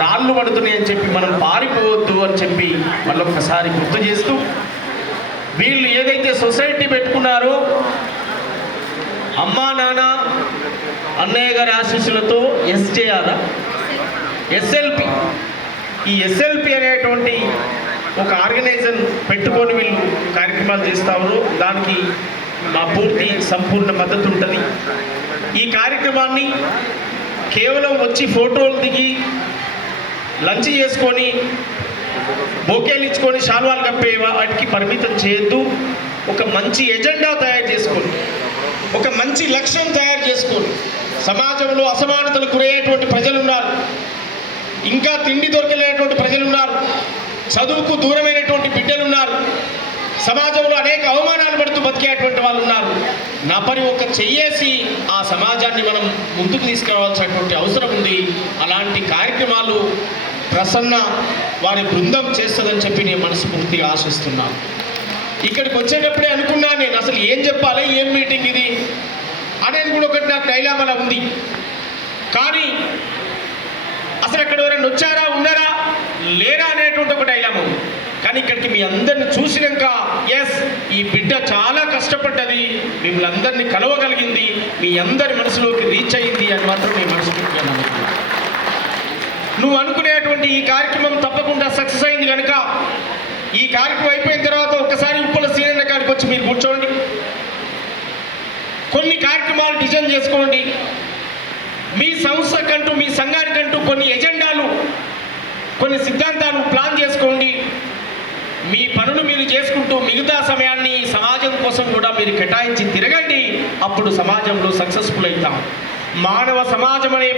రాళ్ళు పడుతున్నాయి అని చెప్పి మనం పారిపోవద్దు అని చెప్పి మళ్ళొక్కసారి గుర్తు చేస్తూ, వీళ్ళు ఏదైతే సొసైటీ పెట్టుకున్నారో అమ్మా నాన్న అన్నయ్య గారి ఆశీస్సులతో ఎస్ఎల్పి, ఈ ఎస్ఎల్పి అనేటువంటి ఒక ఆర్గనైజేషన్ పెట్టుకొని వీళ్ళు కార్యక్రమాలు చేస్తారు. దానికి మా పూర్తి సంపూర్ణ మద్దతు ఉంటుంది. ఈ కార్యక్రమాన్ని కేవలం వచ్చి ఫోటోలు దిగి లంచ్ చేసుకొని బొకేలు ఇచ్చుకొని శాల్వాలు కప్పే వాటికి పరిమితం చేయొద్దు. ఒక మంచి ఎజెండా తయారు చేసుకోండి, ఒక మంచి లక్ష్యం తయారు చేసుకోండి. సమాజంలో అసమానతలు గురయ్యేటువంటి ప్రజలు ఉన్నారు, ఇంకా తిండి దొరకలేనటువంటి ప్రజలు ఉన్నారు, చదువుకు దూరమైనటువంటి బిడ్డలు ఉన్నారు, సమాజంలో అనేక అవమానాలు పడుతూ బతికేటువంటి వాళ్ళు ఉన్నారు. నా పని ఒక చెయ్యేసి ఆ సమాజాన్ని మనం ముందుకు తీసుకురావాల్సినటువంటి అవసరం ఉంది. అలాంటి కార్యక్రమాలు ప్రసన్న వారి బృందం చేస్తుందని చెప్పి నేను మనస్ఫూర్తిగా ఆశిస్తున్నాను. ఇక్కడికి వచ్చేటప్పుడే అనుకున్నా నేను, అసలు ఏం చెప్పాలి, ఏం మీటింగ్ ఇది అనేది కూడా ఒకటి నాకు డైలామాలా ఉంది. కానీ అసలు అక్కడ ఎవరైనా వచ్చారా, ఉన్నారా, లేరా అనేటువంటి ఒక డైలామా ఉంది. కానీ ఇక్కడికి మీ అందరిని చూసినాక ఎస్, ఈ బిడ్డ చాలా కష్టపడ్డది, మిమ్మల్ని అందరినీ కలవగలిగింది, మీ అందరి మనసులోకి రీచ్ అయింది అని మాత్రం మీ మనస్ఫూర్తిగా నమ్ముతున్నాను. నువ్వు అనుకునేటువంటి ఈ కార్యక్రమం తప్పకుండా సక్సెస్ అయింది కనుక ఈ కార్యక్రమం అయిపోయిన తర్వాత ఒక్కసారి ఉప్పల సీనన్న కాడికి వచ్చి మీరు కూర్చోండి, కొన్ని కార్యక్రమాలు డిజైన్ చేసుకోండి. మీ సంస్థకంటూ మీ సంఘానికంటూ కొన్ని ఎజెండాలు, కొన్ని సిద్ధాంతాలు ప్లాన్ చేసుకోండి. మీ పనులు మీరు చేసుకుంటూ మిగతా సమయాన్ని సమాజం కోసం కూడా మీరు కేటాయించి తిరగండి. అప్పుడు సమాజంలో సక్సెస్ఫుల్ అవుతాం. మానవ సమాజం అనే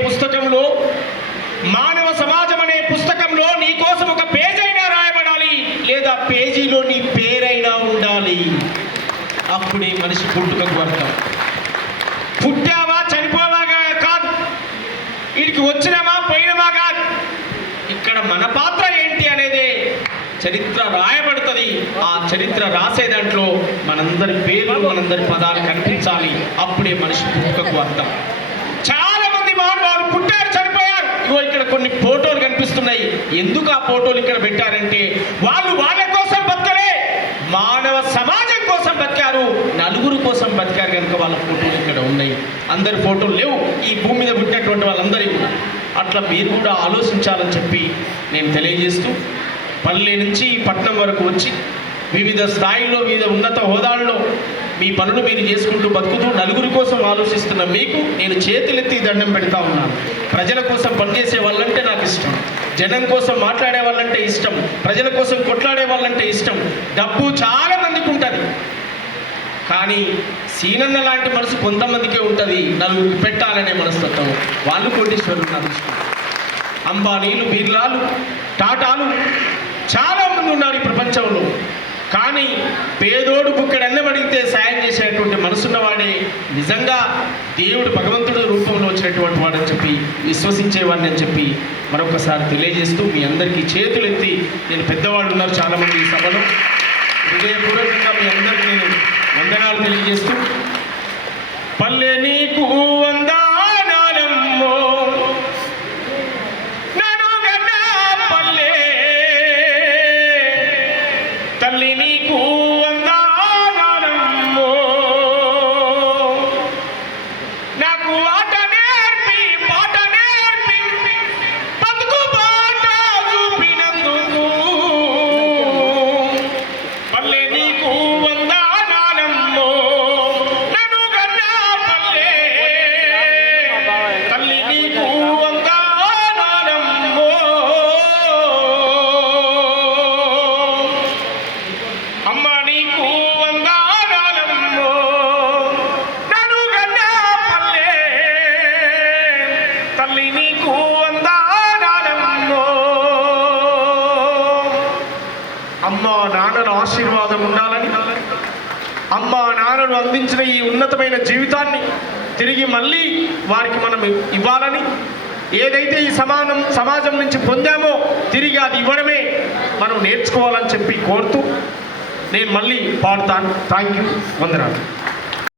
పుస్తకంలో నీ కోసం ఒక పేజ్ అయినా రాయబడాలి, లేదా పేజీలో నీ పేరైనా ఉండాలి. అప్పుడే మనిషి పుట్టుకకు అర్థం. పుట్టావా చనిపోవాగా కాదు, వీడికి వచ్చినామా పోయినమా కాదు, ఇక్కడ మన పాత్ర ఏంటి అనేదే చరిత్ర రాయబడుతుంది. ఆ చరిత్ర రాసే దాంట్లో మనందరి పేర్లు, మనందరి పదాలు కనిపించాలి. అప్పుడే మనిషి పుట్టుకకు అర్థం. చాలా మంది మానవాళ్ళు పుట్టారు, చనిపోయారు. ఇగో ఇక్కడ కొన్ని ఫోటోలు కనిపిస్తున్నాయి. ఎందుకు ఆ ఫోటోలు ఇక్కడ పెట్టారంటే వాళ్ళు వాళ్ళ కోసం బతకలే, మానవ సమాజం కోసం బతికారు, నలుగురు కోసం బతికారు కనుక వాళ్ళ ఫోటోలు ఇక్కడ ఉన్నాయి. అందరి ఫోటోలు లేవు ఈ భూమి మీద పుట్టినటువంటి వాళ్ళందరికీ కూడా. అట్లా మీరు కూడా ఆలోచించాలని చెప్పి నేను తెలియజేస్తూ, పల్లె నుంచి పట్నం వరకు వచ్చి వివిధ స్థాయిలో, వివిధ ఉన్నత హోదాల్లో మీ పనులు మీరు చేసుకుంటూ బతుకుతూ నలుగురి కోసం ఆలోచిస్తున్న మీకు నేను చేతులెత్తి దండం పెడతా ఉన్నాను. ప్రజల కోసం పనిచేసే వాళ్ళంటే నాకు ఇష్టం, జనం కోసం మాట్లాడే వాళ్ళంటే ఇష్టం, ప్రజల కోసం కొట్లాడే వాళ్ళంటే ఇష్టం. డబ్బు చాలా మందికి ఉంటుంది, కానీ సీనన్న లాంటి మనసు కొంతమందికే ఉంటుంది, నలుగురికి పెట్టాలనే మనస్తత్వం. వాళ్ళు కోటీశ్వరులు నాకు ఇష్టం. అంబానీలు, బిర్లాలు, టాటాలు చాలామంది ఉన్నారు ఈ ప్రపంచంలో. కానీ పేదోడు బుక్కడన్నం అడిగితే సాయం చేసేటువంటి మనసున్నవాడే నిజంగా దేవుడు, భగవంతుడు రూపంలో వచ్చినటువంటి వాడని చెప్పి విశ్వసించేవాడిని అని చెప్పి మరొకసారి తెలియజేస్తూ, మీ అందరికీ చేతులెత్తి, నేను పెద్దవాళ్ళు ఉన్నారు చాలామంది ఈ సభలో, హృదయపూర్వకంగా మీ అందరికీ నేను వందనాలు తెలియజేస్తూ, పల్లె నీకు వందనాలమ్మో ననుగన్నా పల్లె తల్లి నీకు వందనాలమ్మో, నాకు ఆట నేర్పి పాట నేర్పి బతుకు బాట చూపినందుకు పల్లె నీకు వందనాలమ్మో ననుగన్నా పల్లె తల్లి నీకు వందనాలమ్మో. అమ్మ నీకు వందనాలమ్మో ననుగన్నా పల్లె తల్లి నీకు వందనాలమ్మో. అమ్మ నాన్నల ఆశీర్వాదం ఉండాలని, అమ్మ నాన్నలు అందించిన ఈ ఉన్నతమైన జీవితాన్ని తిరిగి మళ్ళీ వారికి మనం ఇవ్వాలని, ఏదైతే ఈ సమాజం నుంచి పొందామో తిరిగి అది ఇవ్వడమే మనం నేర్చుకోవాలని చెప్పి కోరుతూ నేను మళ్ళీ పాడుతాను. థ్యాంక్ యూ, వందనాలు.